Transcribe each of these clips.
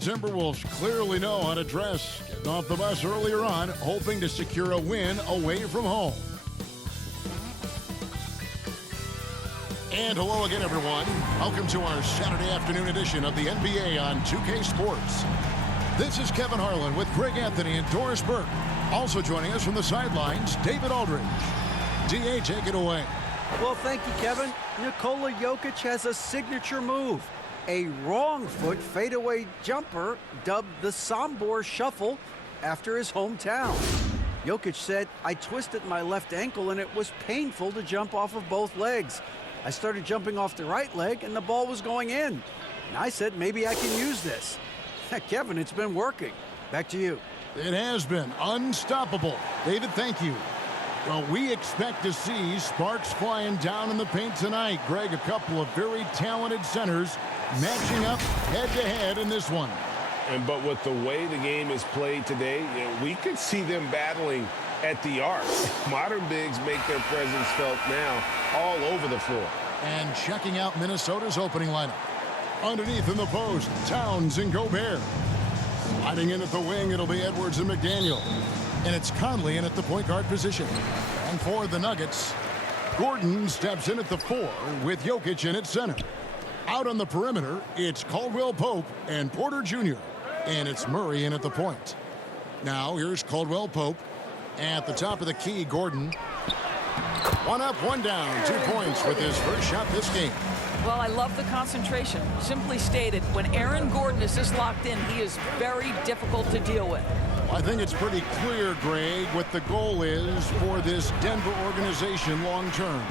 Timberwolves clearly know how to dress. Getting off the bus earlier on, hoping to secure a win away from home. And hello again, everyone. Welcome to our Saturday afternoon edition of the NBA on 2K Sports. This is Kevin Harlan with Greg Anthony and Doris Burke. Also joining us from the sidelines, David Aldridge. DA, take it away. Well, thank you, Kevin. Nikola Jokic has a signature move. A wrong foot fadeaway jumper dubbed the Sombor Shuffle after his hometown. Jokic said, "I twisted my left ankle and it was painful to jump off of both legs. I started jumping off the right leg and the ball was going in. And I said, maybe I can use this." Kevin, it's been working. Back to you. It has been unstoppable. David, thank you. Well, we expect to see sparks flying down in the paint tonight. Greg, a couple of very talented centers matching up head-to-head in this one. But with the way the game is played today, we could see them battling at the arc. Modern bigs make their presence felt now all over the floor. And checking out Minnesota's opening lineup. Underneath in the post, Towns and Gobert. Sliding in at the wing, it'll be Edwards and McDaniel. And it's Conley in at the point guard position. And for the Nuggets, Gordon steps in at the 4 with Jokic in at center. Out on the perimeter, it's Caldwell Pope and Porter Jr. And it's Murray in at the point. Now here's Caldwell Pope. At the top of the key, Gordon. One up, one down, 2 points with his first shot this game. Well, I love the concentration. Simply stated, when Aaron Gordon is this locked in, he is very difficult to deal with. I think it's pretty clear, Greg, what the goal is for this Denver organization long term.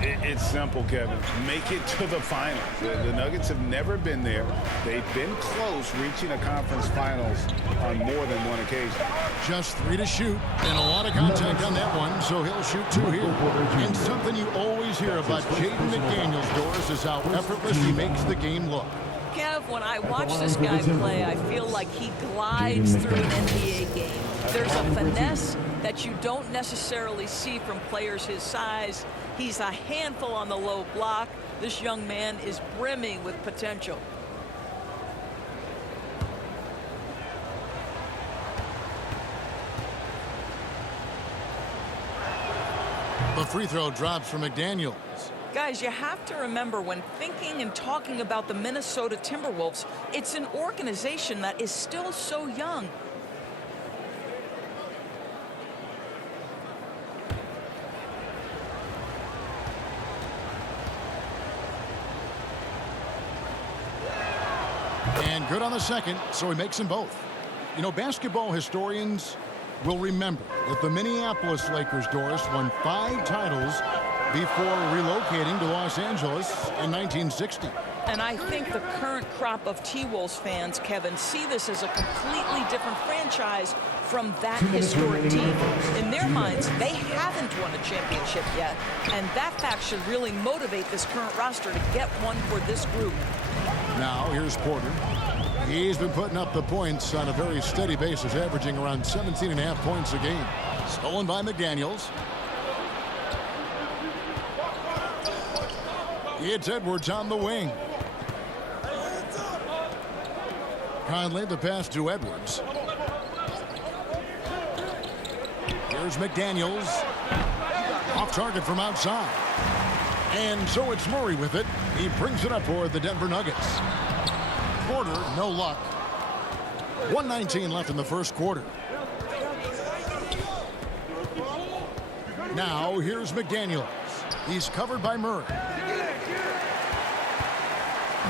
It's simple, Kevin. Make it to the finals. The Nuggets have never been there. They've been close reaching a conference finals on more than one occasion. Just 3 to shoot, and a lot of contact on that one, so he'll shoot 2 here. And something you always hear about Jaden McDaniels, Doris, is how effortless he makes the game look. Kev, when I watch this guy play, I feel like he glides through an NBA game. There's a finesse that you don't necessarily see from players his size. He's a handful on the low block. This young man is brimming with potential. The free throw drops for McDaniels. Guys, you have to remember when thinking and talking about the Minnesota Timberwolves, it's an organization that is still so young. And good on the second, so he makes them both. You know, basketball historians will remember that the Minneapolis Lakers, Doris, won 5 titles before relocating to Los Angeles in 1960. And I think the current crop of T-Wolves fans, Kevin, see this as a completely different franchise from that historic team. In their minds, they haven't won a championship yet, and that fact should really motivate this current roster to get one for this group. Now, here's Porter. He's been putting up the points on a very steady basis, averaging around 17.5 points a game. Stolen by McDaniels. It's Edwards on the wing. Conley, the pass to Edwards. Here's McDaniels. Off target from outside. And so it's Murray with it. He brings it up for the Denver Nuggets. Porter, no luck. 1:19 left in the first quarter. Now here's McDaniels. He's covered by Murray.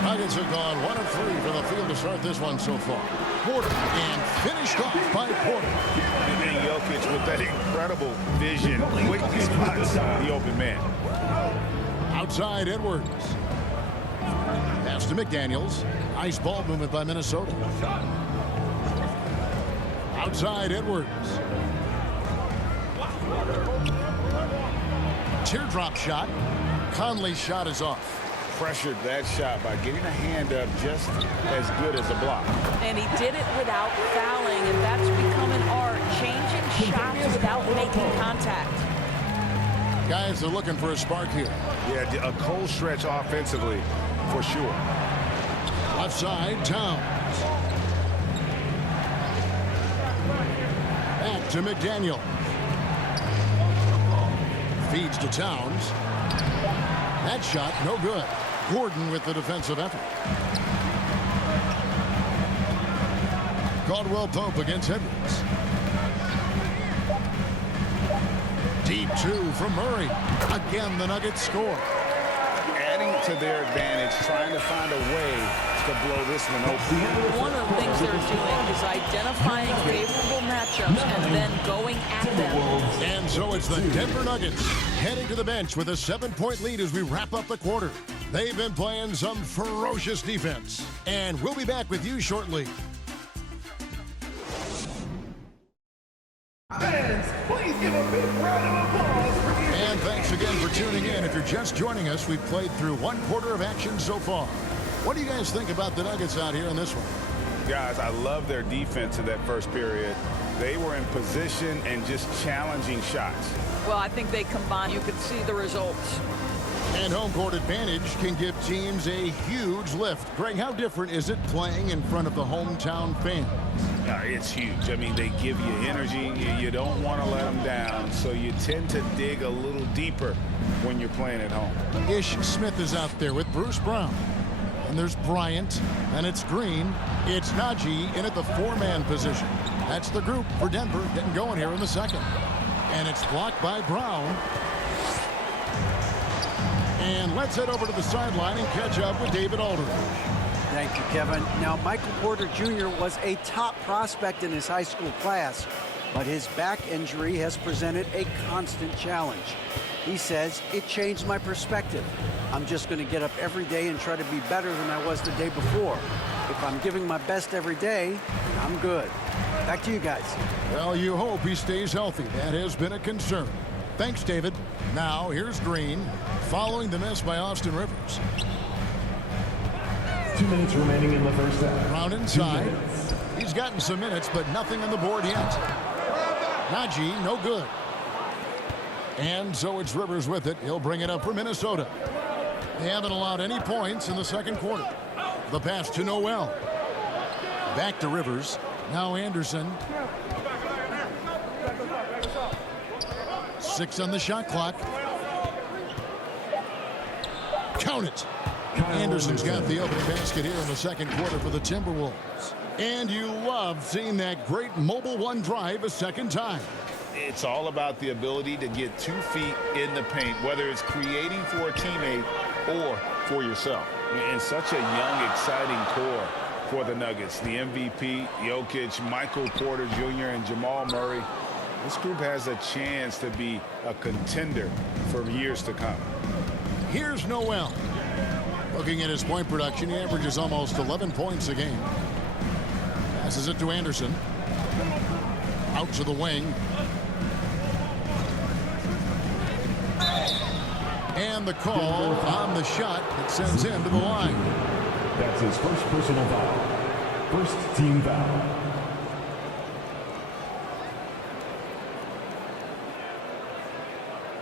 Nuggets have gone 1 of 3 from the field to start this one so far. Porter, and finished off by Porter. And then Jokic with that incredible vision, quick spots the open man. Outside Edwards. Pass to McDaniels. Nice ball movement by Minnesota. Outside Edwards. Teardrop shot. Conley's shot is off. Pressured that shot by getting a hand up just as good as a block. And he did it without fouling, and that's become an art, changing shots without making contact. Guys are looking for a spark here. Yeah, a cold stretch offensively, for sure. Left side, Towns. to McDaniel. Feeds to Towns. That shot, no good. Gordon with the defensive effort. Caldwell Pope against Edwards. Deep two from Murray. Again, the Nuggets score. Adding to their advantage, trying to find a way to blow this one open. One of the things they're doing is identifying favorable matchups and then going at them. And so it's the Denver Nuggets heading to the bench with a 7-point lead as we wrap up the quarter. They've been playing some ferocious defense. And we'll be back with you shortly. Fans, please give a big round of applause for the... And thanks again for tuning in. If you're just joining us, we've played through one quarter of action so far. What do you guys think about the Nuggets out here in this one? Guys, I love their defense in that first period. They were in position and just challenging shots. Well, I think they combine. You could see the results. And home court advantage can give teams a huge lift. Greg, how different is it playing in front of the hometown fans? It's huge. I mean, they give you energy. You don't want to let them down, so you tend to dig a little deeper when you're playing at home. Ish Smith is out there with Bruce Brown. And there's Bryant, and it's Green. It's Najee in at the 4-man position. That's the group for Denver getting going here in the second. And it's blocked by Brown. And let's head over to the sideline and catch up with David Aldridge. Thank you, Kevin. Now, Michael Porter Jr. was a top prospect in his high school class, but his back injury has presented a constant challenge. He says, it changed my perspective. I'm just going to get up every day and try to be better than I was the day before. If I'm giving my best every day, I'm good. Back to you guys. Well, you hope he stays healthy. That has been a concern. Thanks, David. Now, here's Green, following the miss by Austin Rivers. 2 minutes remaining in the first half. Brown inside. He's gotten some minutes, but nothing on the board yet. Najee, no good. And so it's Rivers with it. He'll bring it up for Minnesota. They haven't allowed any points in the second quarter. The pass to Noel. Back to Rivers. Now Anderson. 6 on the shot clock. Count it. Anderson's got the opening basket here in the second quarter for the Timberwolves. And you love seeing that great mobile one drive a second time. It's all about the ability to get 2 feet in the paint, whether it's creating for a teammate or for yourself. And such a young, exciting core for the Nuggets. The MVP, Jokic, Michael Porter Jr., and Jamal Murray. This group has a chance to be a contender for years to come. Here's Noel. Looking at his point production, he averages almost 11 points a game. Passes it to Anderson. Out to the wing. And the call on the shot that sends him to the line. That's his first personal foul. First team foul.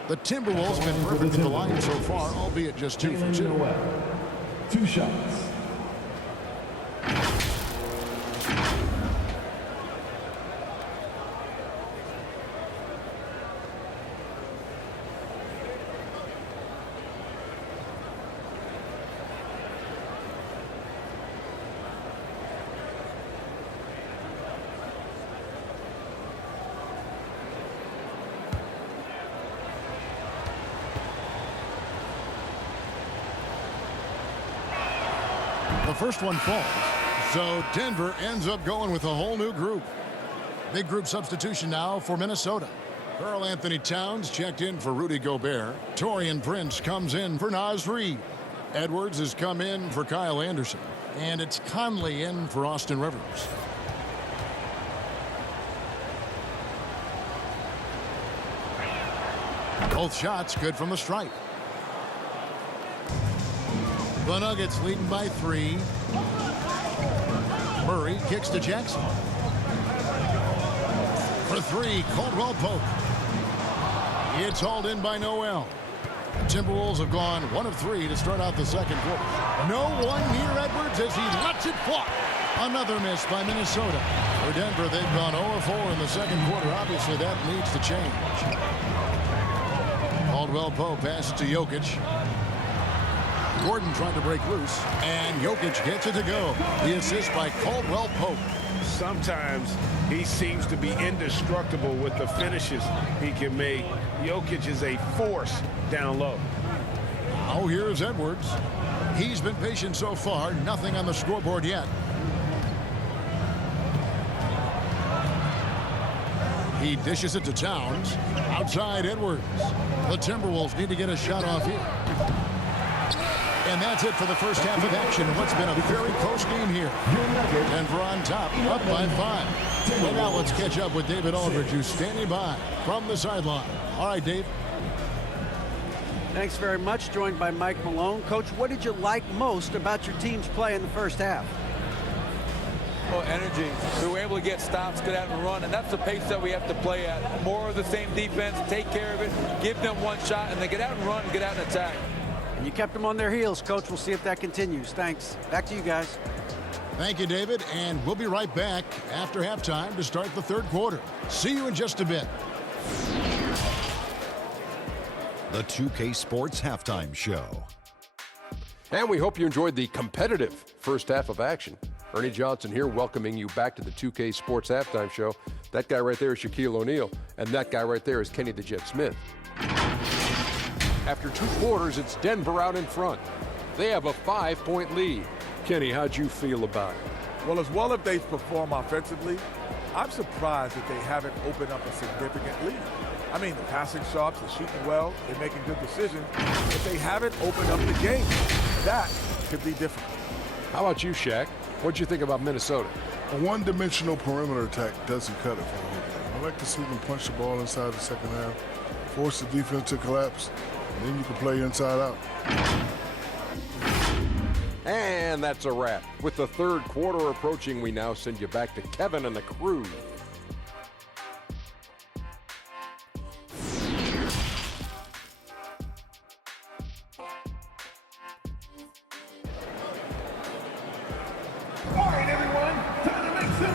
The Timberwolves have been perfect at the line so far, albeit just 2 for 2. 2 shots. The first one falls. So Denver ends up going with a whole new group. Big group substitution now for Minnesota. Karl Anthony Towns checked in for Rudy Gobert. Taurean Prince comes in for Naz Reid. Edwards has come in for Kyle Anderson. And it's Conley in for Austin Rivers. Both shots good from the stripe. The Nuggets leading by 3. Murray kicks to Jackson. For 3, Caldwell Pope. It's hauled in by Noel. The Timberwolves have gone 1 of 3 to start out the second quarter. No one near Edwards as he lets it fly. Another miss by Minnesota. For Denver, they've gone 0-4 in the second quarter. Obviously, that needs to change. Caldwell Pope passes to Jokic. Gordon trying to break loose, and Jokic gets it to go. The assist by Caldwell Pope. Sometimes he seems to be indestructible with the finishes he can make. Jokic is a force down low. Now here's Edwards. He's been patient so far. Nothing on the scoreboard yet. He dishes it to Towns. Outside Edwards. The Timberwolves need to get a shot off here. And that's it for the first half of action. What's been a very close game here. Denver on top, up by 5. Well, now let's catch up with David Aldridge, who's standing by from the sideline. All right, Dave. Thanks very much. Joined by Mike Malone. Coach, what did you like most about your team's play in the first half? Well, energy. We were able to get stops, get out and run, and that's the pace that we have to play at. More of the same defense, take care of it, give them one shot, and then get out and run and get out and attack. And you kept them on their heels, Coach. We'll see if that continues. Thanks. Back to you guys. Thank you, David. And we'll be right back after halftime to start the third quarter. See you in just a bit. The 2K Sports Halftime Show. And we hope you enjoyed the competitive first half of action. Ernie Johnson here welcoming you back to the 2K Sports Halftime Show. That guy right there is Shaquille O'Neal, and that guy right there is Kenny the Jet Smith. After 2 quarters, it's Denver out in front. They have a 5-point lead. Kenny, how'd you feel about it? Well, as well as they perform offensively, I'm surprised that they haven't opened up a significant lead. I mean, the passing sharps, they're shooting well, they're making good decisions, but they haven't opened up the game. That could be difficult. How about you, Shaq? What'd you think about Minnesota? A one-dimensional perimeter attack doesn't cut it for me. I like to see them punch the ball inside the second half, force the defense to collapse, and then you can play inside out. And that's a wrap. With the third quarter approaching, we now send you back to Kevin and the crew.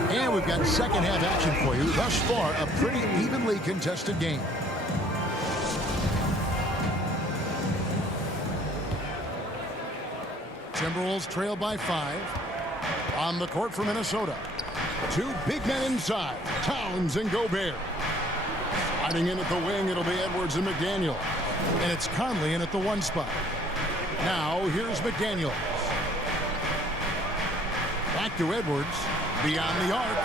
And we've got second half action for you. Thus far, a pretty evenly contested game. Timberwolves trail by 5. On the court for Minnesota. 2 big men inside. Towns and Gobert. Sliding in at the wing, it'll be Edwards and McDaniel. And it's Conley in at the 1 spot. Now, here's McDaniel. Back to Edwards. Beyond the arc.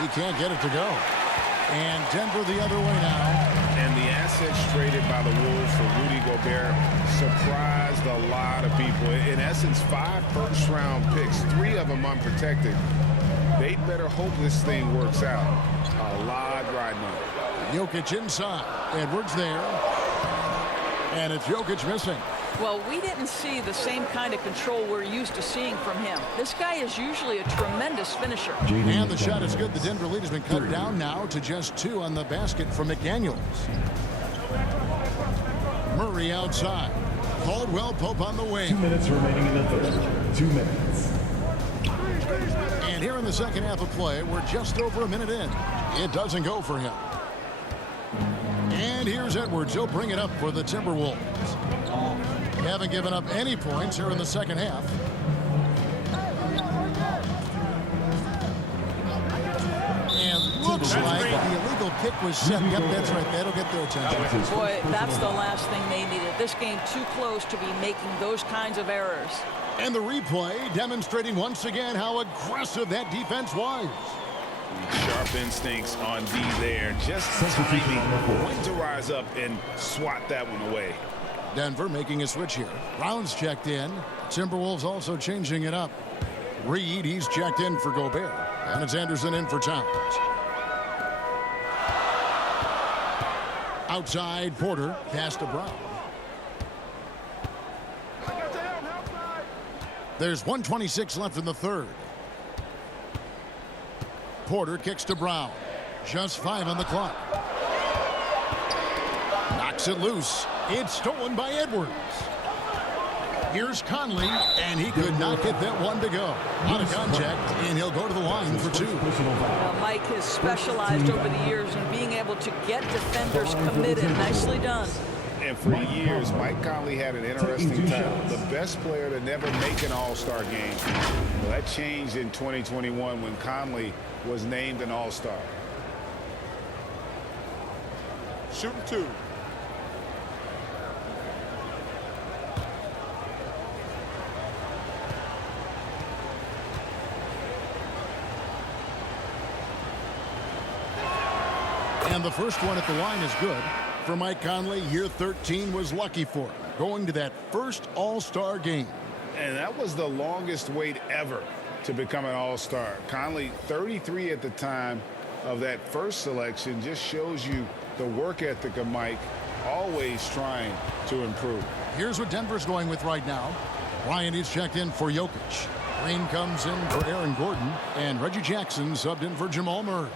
He can't get it to go. And Denver the other way now. And the assets traded by the Wolves for Rudy Gobert surprised a lot of people. In essence, 5 first-round picks, 3 of them unprotected. They better hope this thing works out. A lot riding on it. Jokic inside. Edwards there. And it's Jokic missing. Well, we didn't see the same kind of control we're used to seeing from him. This guy is usually a tremendous finisher. And the shot is good. The Denver lead has been cut down now to just 2 on the basket from McDaniels. Murray outside. Caldwell Pope on the wing. 2 minutes remaining in the third. 2 minutes. And here in the second half of play, we're just over a minute in. It doesn't go for him. And here's Edwards. He'll bring it up for the Timberwolves. Haven't given up any points here in the second half. And looks like the illegal kick was set. Yep, that's right. That'll get their attention. Boy, that's the last thing they needed. This game too close to be making those kinds of errors. And the replay demonstrating once again how aggressive that defense was. Sharp instincts on D there. Just timing. When to rise up and swat that one away. Denver making a switch here. Brown's checked in. Timberwolves also changing it up. Reed, he's checked in for Gobert. And it's Anderson in for Towns. Outside Porter, pass to Brown. There's 1:26 left in the third. Porter kicks to Brown. Just 5 on the clock. Knocks it loose. It's stolen by Edwards. Here's Conley, and he could not get that one to go. Out of contact, and he'll go to the line for 2. Well, Mike has specialized over the years in being able to get defenders committed. Nicely done. And for years, Mike Conley had an interesting title, the best player to never make an All-Star game. Well, that changed in 2021 when Conley was named an All-Star. Shooting 2. And the first one at the line is good. For Mike Conley, year 13 was lucky for him, going to that first All-Star game. And that was the longest wait ever to become an All-Star. Conley, 33 at the time of that first selection, just shows you the work ethic of Mike, always trying to improve. Here's what Denver's going with right now. Bryant is checked in for Jokic. Green comes in for Aaron Gordon, and Reggie Jackson subbed in for Jamal Murray.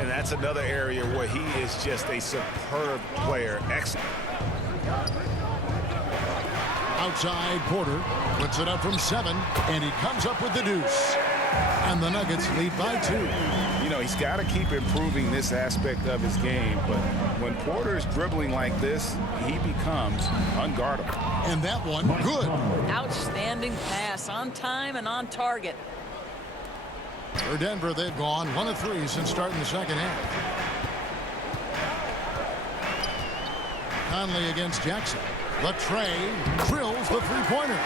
And that's another area where he is just a superb player. Excellent. Outside, Porter puts it up from 7, and he comes up with the deuce. And the Nuggets lead by 2. You know, he's got to keep improving this aspect of his game, but when Porter's dribbling like this, he becomes unguardable. And that one, good. Outstanding pass, on time and on target. For Denver, they've gone 1 of 3 since starting the second half. Conley against Jackson. Latrey drills the three-pointer.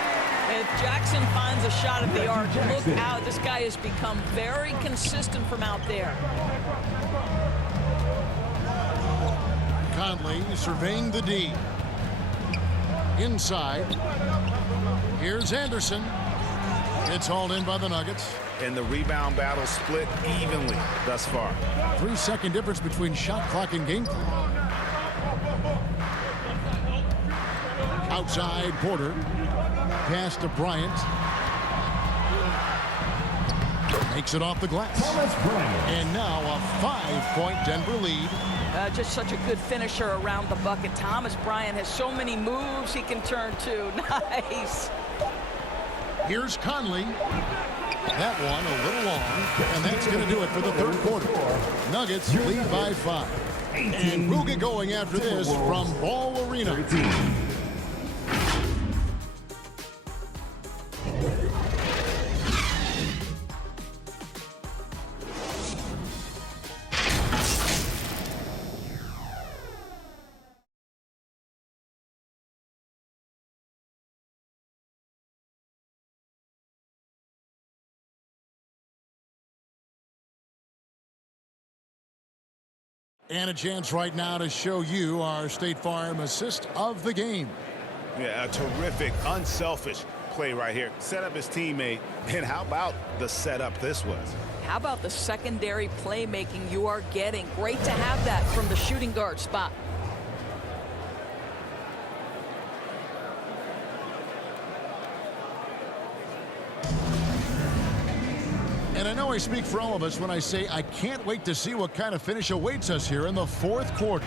If Jackson finds a shot at the arc, look out. This guy has become very consistent from out there. Conley surveying the D. Inside. Here's Anderson. It's hauled in by the Nuggets. And the rebound battle split evenly thus far. 3-second difference between shot clock and game clock. Outside, Porter. Pass to Bryant. Makes it off the glass. And now a 5-point Denver lead. Just such a good finisher around the bucket. Thomas Bryant has so many moves he can turn to. Nice. Here's Conley. That one a little long, and that's going to do it for the third quarter. Nuggets lead by 5. And we'll get going after this from Ball Arena. And a chance right now to show you our State Farm assist of the game. Yeah, a terrific, unselfish play right here. Set up his teammate. And how about the setup this was? How about the secondary playmaking you are getting? Great to have that from the shooting guard spot. And I know I speak for all of us when I say I can't wait to see what kind of finish awaits us here in the fourth quarter.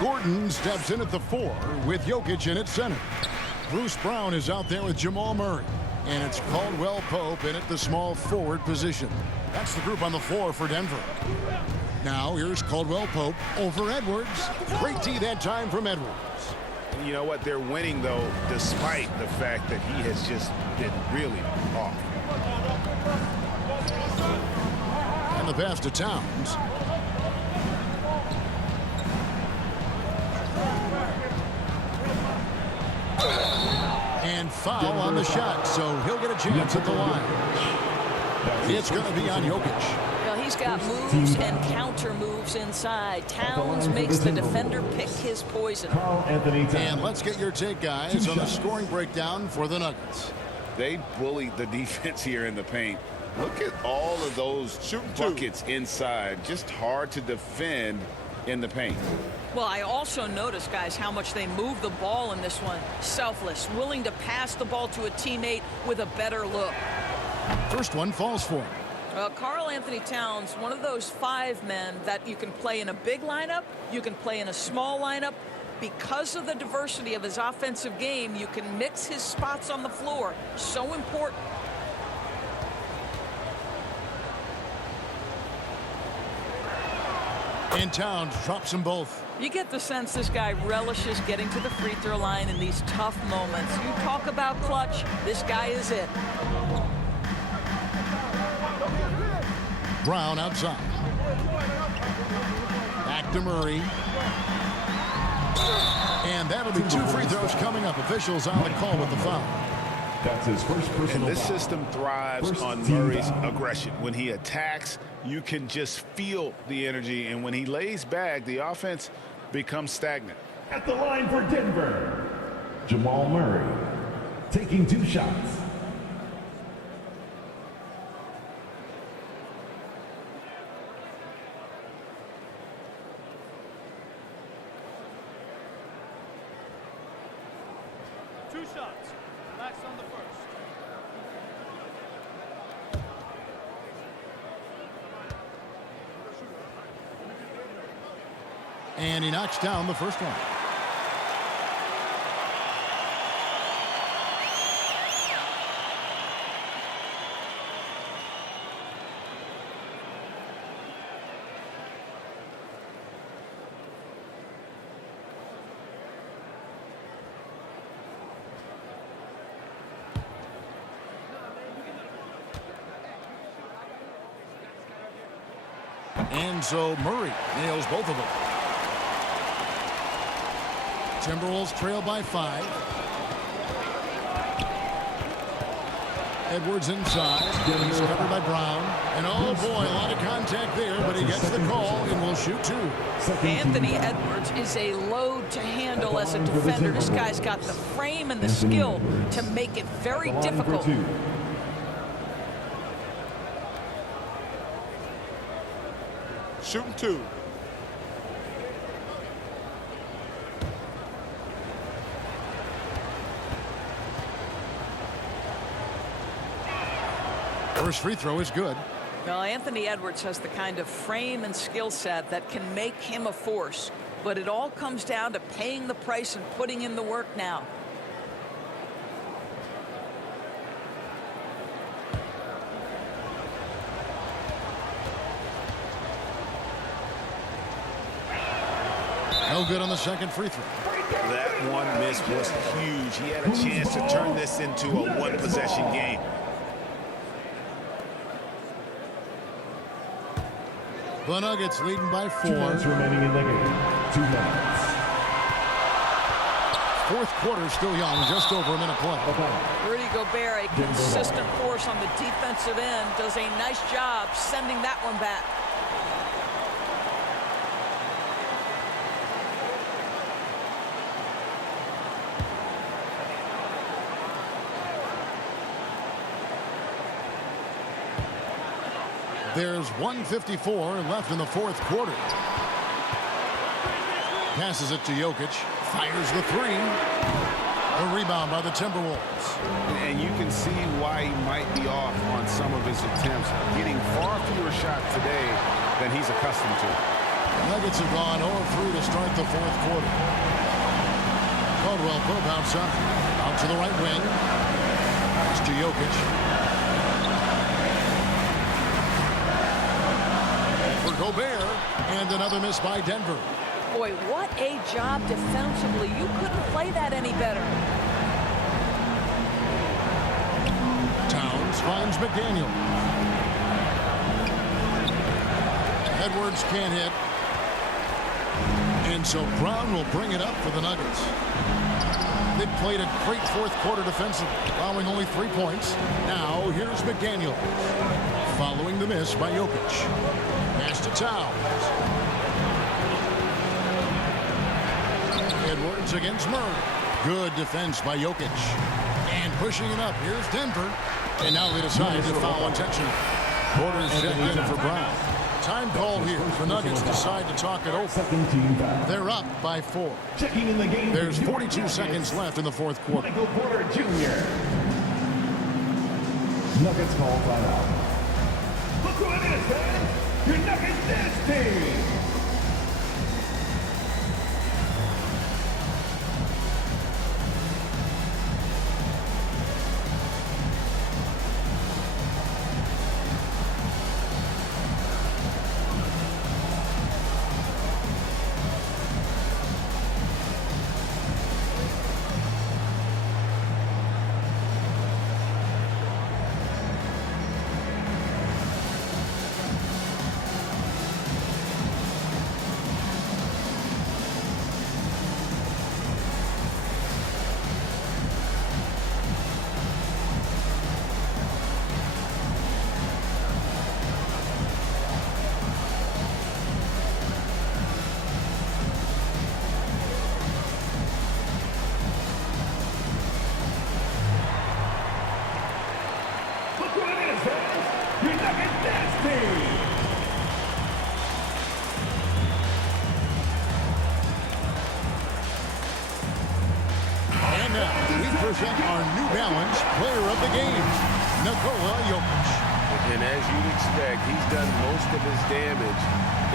Gordon steps in at the 4 with Jokic in at center. Bruce Brown is out there with Jamal Murray. And it's Caldwell Pope in at the small forward position. That's the group on the floor for Denver. Now here's Caldwell Pope over Edwards. Great D that time from Edwards. You know what? They're winning, though, despite the fact that he has just been really off. And the pass to Towns. And foul on the shot, so he'll get a chance at the line. It's going to be on Jokic. Well, he's got moves and counter moves inside. Towns makes the defender pick his poison. And let's get your take, guys, on the scoring breakdown for the Nuggets. They bullied the defense here in the paint. Look at all of those buckets inside. Just hard to defend in the paint. Well, I also noticed, guys, how much they move the ball in this one. Selfless, willing to pass the ball to a teammate with a better look. First one falls for him. Karl Anthony Towns, one of those 5 men that you can play in a big lineup, you can play in a small lineup, Because of the diversity of his offensive game, you can mix his spots on the floor. So important. And Towns drops them both. You get the sense this guy relishes getting to the free throw line in these tough moments. You talk about clutch, this guy is it. Brown outside. Back to Murray. And that'll be 2 free throws coming up. Officials on the call with the foul. That's his first personal And this foul. system thrives First on team Murray's foul. aggression. When he attacks, you can just feel the energy. And when he lays back, the offense becomes stagnant. At the line for Denver, Jamal Murray, taking 2 shots. Two shots. Relax on the first. And he knocks down the first one. And so Murray nails both of them. Timberwolves trail by 5. Edwards inside. He's covered by Brown. And oh boy, a lot of contact there, but he gets the call and will shoot 2. Anthony Edwards is a load to handle as a defender. This guy's got the frame and the skill to make it very difficult. Shooting 2. First free throw is good. Well, Anthony Edwards has the kind of frame and skill set that can make him a force. But it all comes down to paying the price and putting in the work now. No good on the second free throw. That one miss was huge. He had a chance to turn this into a one-possession game. The Nuggets leading by 4. 2 minutes remaining in the game. 2 minutes. Fourth quarter still young, just over a minute play. Rudy Gobert, a consistent force on the defensive end, does a nice job sending that one back. There's 1:54 left in the fourth quarter. Passes it to Jokic. Fires the 3. A rebound by the Timberwolves. And you can see why he might be off on some of his attempts. Getting far fewer shots today than he's accustomed to. Nuggets have gone 0-3 to start the fourth quarter. Caldwell Pope outside. Out to the right wing. It's to Jokic. For Gobert. And another miss by Denver. Boy, what a job defensively. You couldn't play that any better. Towns finds McDaniel. Edwards can't hit. And so Brown will bring it up for the Nuggets. They played a great fourth quarter defensively, allowing only 3 points. Now here's McDaniel. Following the miss by Jokic. Pass to Towns. Edwards against Murray. Good defense by Jokic. And pushing it up. Here's Denver. And now they decide to foul intentionally. Quarters checked in for Brown. Time call here. The Nuggets decide to talk it over. They're up by 4. Checking in the game. There's 42 seconds left in the fourth quarter. Michael Porter Jr. Nuggets call timeout. Look who it is, fans! Your Nuggets dance team! present our New Balance Player of the Game, Nikola Jokic. And as you'd expect, he's done most of his damage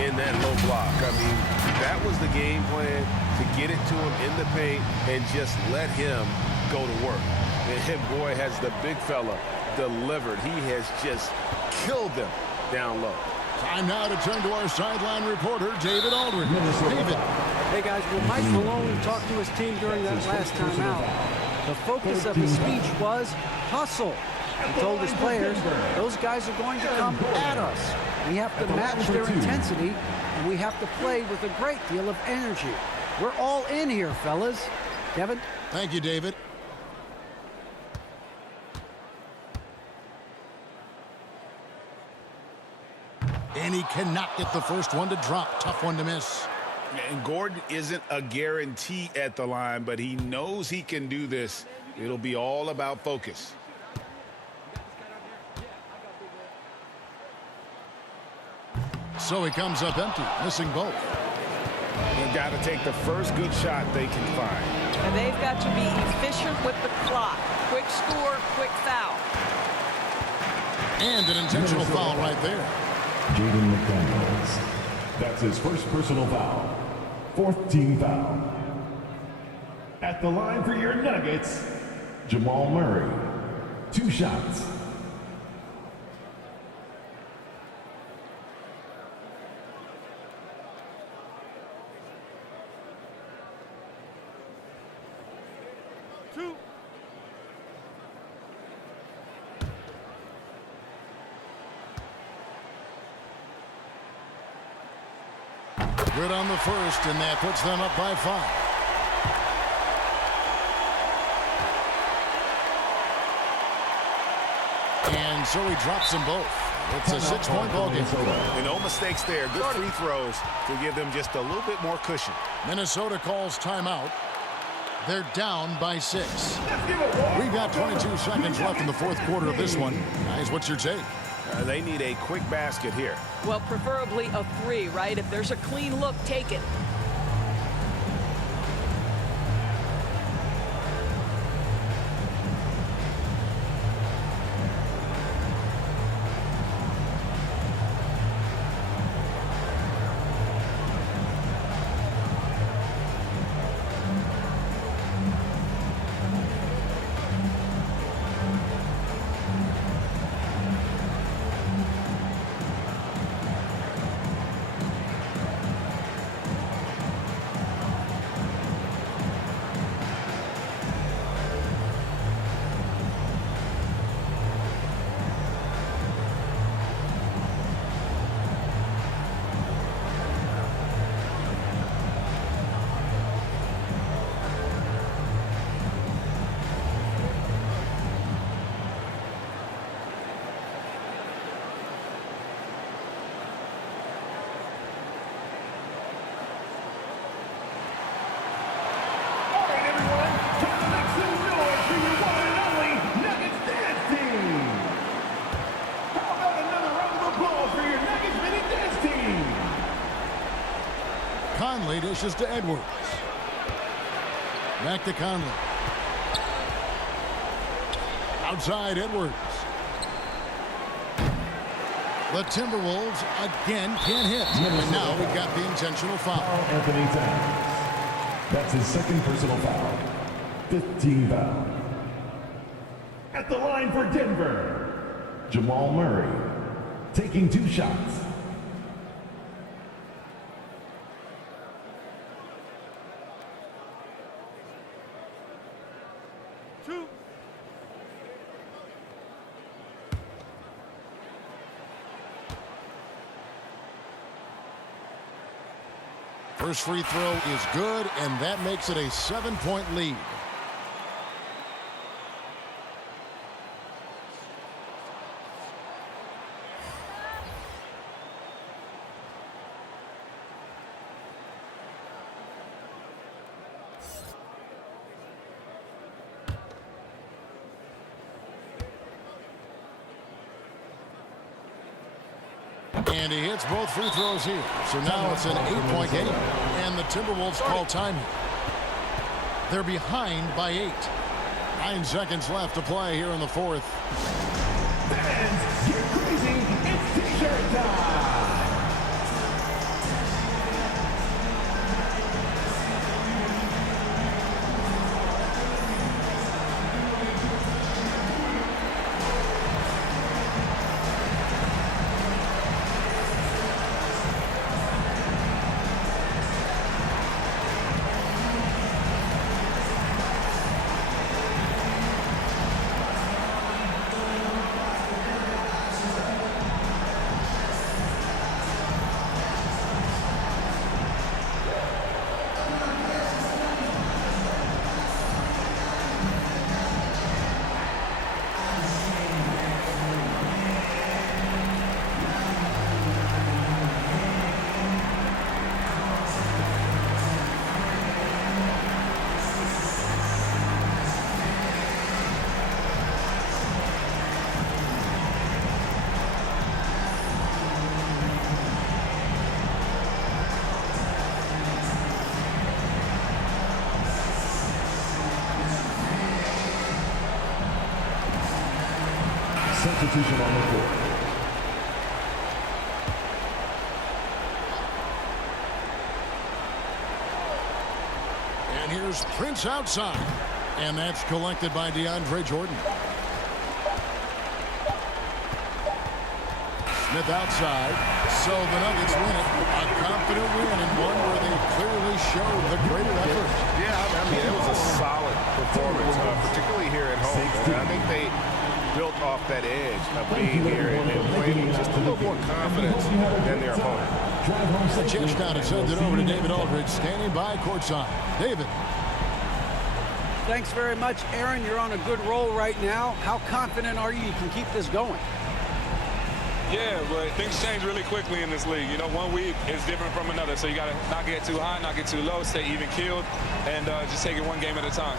in that low block. I mean, that was the game plan, to get it to him in the paint and just let him go to work. And boy, has the big fella delivered. He has just killed them down low. Time now to turn to our sideline reporter, David Aldridge. David. Hey, guys, well, Mike Malone talked to his team during that last time out. The focus of his speech was hustle. He told his players, those guys are going to come at us. We have to match their intensity, and we have to play with a great deal of energy. We're all in here, fellas. Kevin? Thank you, David. And he cannot get the first one to drop. Tough one to miss. And Gordon isn't a guarantee at the line, but he knows he can do this. It'll be all about focus. So he comes up empty, missing both. They've got to take the first good shot they can find. And they've got to be efficient with the clock. Quick score, quick foul. And an intentional foul right there. Jaden McDaniels. That's his first personal foul. Fourth team foul. At the line for your Nuggets, Jamal Murray. 2 shots. Good on the first, and that puts them up by 5. And so he drops them both. It's a 6-point ball game. And no mistakes there. Good free throws to give them just a little bit more cushion. Minnesota calls timeout. They're down by 6. We've got 22 seconds left in the fourth quarter of this one. Guys, what's your take? They need a quick basket here. Well, preferably a 3, right? If there's a clean look, take it. Conley dishes to Edwards. Back to Conley. Outside Edwards. The Timberwolves again can't hit. And now we've got the intentional foul. Anthony Towns. That's his second personal foul. 15 foul. At the line for Denver, Jamal Murray. Taking 2 shots. First free throw is good, and that makes it a 7-point lead. And he hits both free throws here. So now it's an 8-point game. And the Timberwolves call time here. They're behind by 8. 9 seconds left to play here in the fourth. Fans, get crazy. It's t-shirt time. Substitution on the court. And here's Prince outside. And that's collected by DeAndre Jordan. Smith outside. So the Nuggets win it. A confident win and one where they clearly showed the greater effort. Yeah, I mean, it was a solid performance, particularly here at home. And I think they built off that edge of being here and playing just a little more confidence than their opponent. The chance now to send it over to David Aldridge, standing by courtside. David. Thanks very much, Aaron. You're on a good roll right now. How confident are you can keep this going? Yeah, but things change really quickly in this league. You know, one week is different from another, so you got to not get too high, not get too low, stay even keeled, and just take it one game at a time.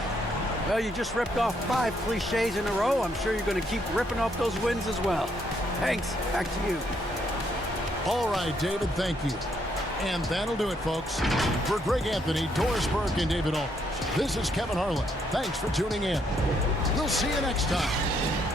Well, you just ripped off 5 cliches in a row. I'm sure you're going to keep ripping off those wins as well. Thanks. Back to you. All right, David, thank you. And that'll do it, folks. For Greg Anthony, Doris Burke, and David Aldridge, this is Kevin Harlan. Thanks for tuning in. We'll see you next time.